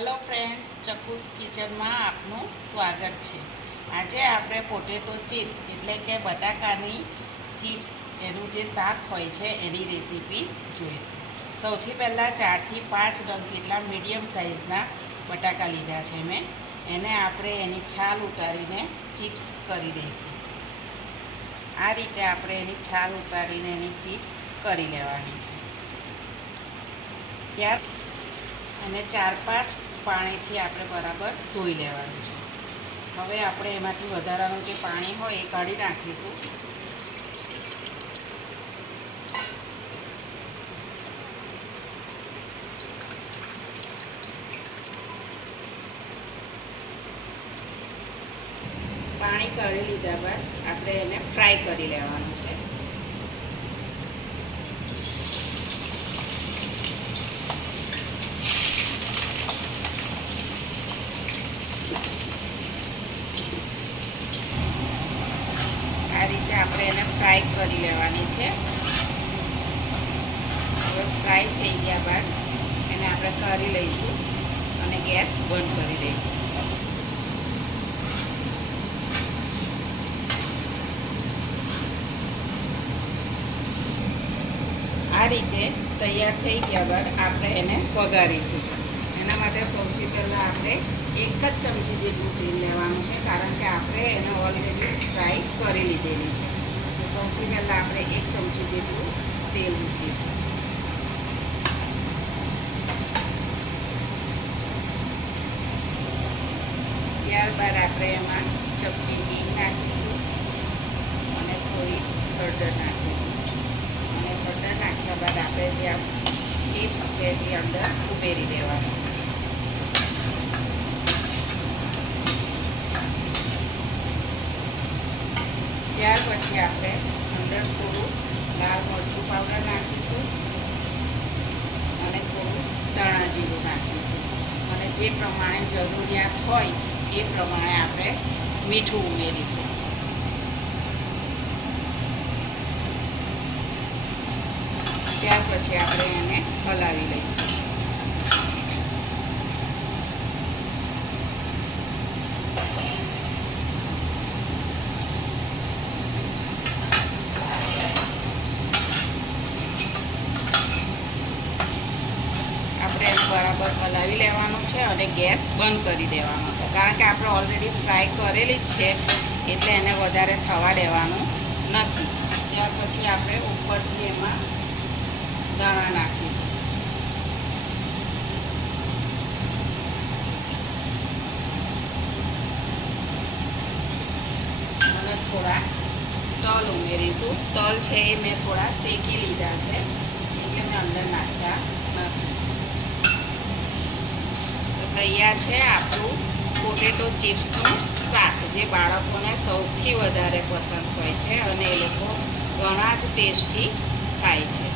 Hello friends, चक्कूस kitchen में आपનું સ્વાગત છે। આજે આપણે પોટેટો ચિપ્સ એટલે કે બટાકાની ચિપ્સ એનું જે શાક હોય છે એની રેસીપી જોઈશું। સૌથી પહેલાં 4 થી 5 નંગ જેટલા મીડિયમ સાઇઝના બટાકા લીધા છે મેં। એને આપણે એની છાલ ઉતારીને ચિપ્સ કરી દઈશું। આ રીતે આપણે એની છાલ ઉતારીને એની ચિપ્સ કરી લેવાની છે। ત્યાર અને 4-5 પાણીથી આપણે બરાબર ધોઈ લેવાનું છે। હવે આપણે એમાંથી વધારાનું જે પાણી હોય એ કાઢી નાખીશું। પાણી કાઢી લીધા બાદ આપણે એને ફ્રાય કરી લેવાનું છે। આ રીતે આપણે એને ફ્રાય કરી લેવાની છે। હવે ફ્રાય થઈ ગયા બાદ એને આપણે કાઢી લઈશું અને ગેસ બંધ કરી દઈશું। આ રીતે તૈયાર થઈ ગયા બાદ આપણે એને વઘારીશું। એના માટે સૌથી પહેલાં આપણે 1 જ ચમચી જેટલું તેલ લેવાનું છે, કારણ કે આપણે એને ઓલરેડી ફ્રાય કરી લીધેલી છે। તો સૌથી પહેલાં આપણે 1 ચમચી જેટલું તેલ મૂકીશું। ત્યારબાદ આપણે એમાં ચપટી હિંગ નાખીશું અને થોડી હળદર નાખીશું અને હળદર નાખ્યા બાદ આપણે જે આ ચિપ્સ છે તે અંદર ઉમેરી દેવાની છે। ત્યાર પછી આપણે અંદર થોડું લાલ મરચું પાવડર નાખીશું અને થોડું ધાણા જીરું નાખીશું અને જે પ્રમાણે જરૂરિયાત હોય એ પ્રમાણે આપણે મીઠું ઉમેરીશું। ત્યાર પછી આપણે એને હલાવી લઈશું। આપણે એને બરાબર હલાવી લેવાનું છે અને ગેસ બંધ કરી દેવાનો છે, કારણ કે આપણે ઓલરેડી ફ્રાય કરેલી જ છે એટલે એને વધારે થવા દેવાનું નથી। ત્યાર પછી આપણે ઉપરથી એમાં દાણા નાખીશું અને થોડા તલ ઉમેરીશું। તલ છે એ મેં થોડા શેકી લીધા છે એટલે મેં અંદર નાખ્યા નથી। તો તૈયાર છે આપણું પોટેટો ચિપ્સનું શાક, જે બાળકોને સૌથી વધારે પસંદ હોય છે અને એ લોકો ઘણા જ ટેસ્ટી ખાય છે।